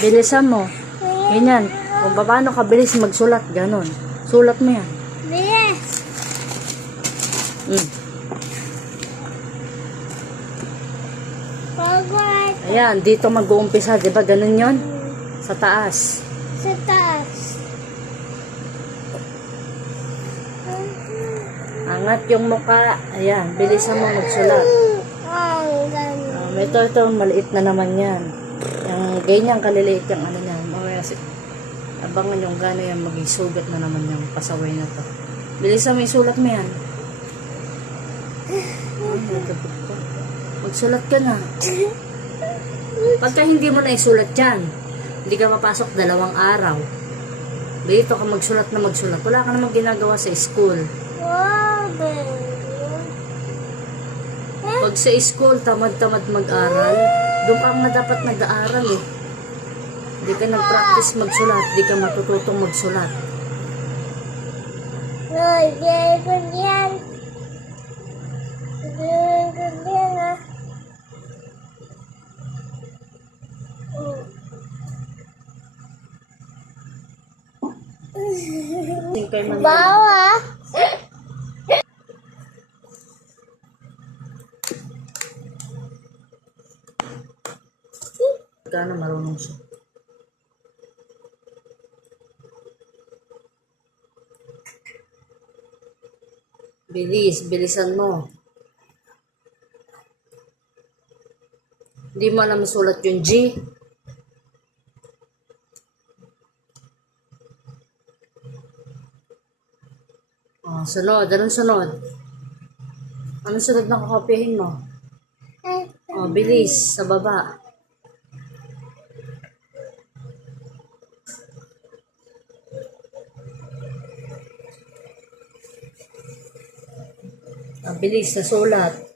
Bilisan mo. Ganyan. Kung paano ka bilis magsulat, ganon. Sulat mo yan. Bilis. Mm. Forward. Ayan, dito mag-uumpisa, di ba? Ganun yon Sa taas. Sa taas. Angat yung muka. Ayan, bilisan mo magsulat. Um, ito, ito, maliit na naman yan. Yung ganyan kaliliit yung ano niyan. Mamaya si... Abangan yung gano'n yan, maging sugat na naman yung pasaway na to. Bilisan mo yung sulat mo yan. Magsulat ka na. Pagka hindi mo na isulat yan, hindi ka mapasok dalawang araw. Dito ka magsulat na magsulat. Wala ka namang ginagawa sa school. Pag sa school, tamad-tamad mag-aral, doon ka na dapat nag-aaral eh. Hindi ka nag-practice magsulat, hindi ka matututong magsulat. Ko yan. Nagyay ko yan, ah. Hindi man Bawa. Ka na marunong siya. Bilis, bilisan mo. Hindi mo alam sulat yung G. Oh, sunod. Anong sunod? Anong sunod na kakopyahin mo? Oh, bilis. Sa baba. Ang bilis sa sulat.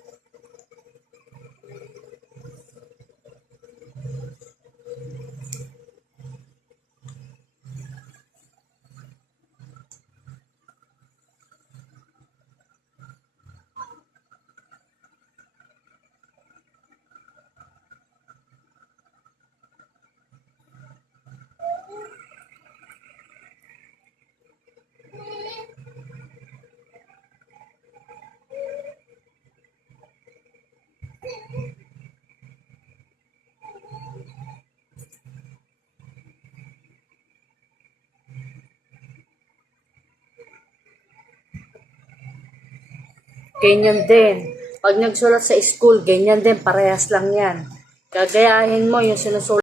Ganyan din. Pag nagsulat sa school, ganyan din. Parehas lang yan. Gagayahin mo yung sinusulat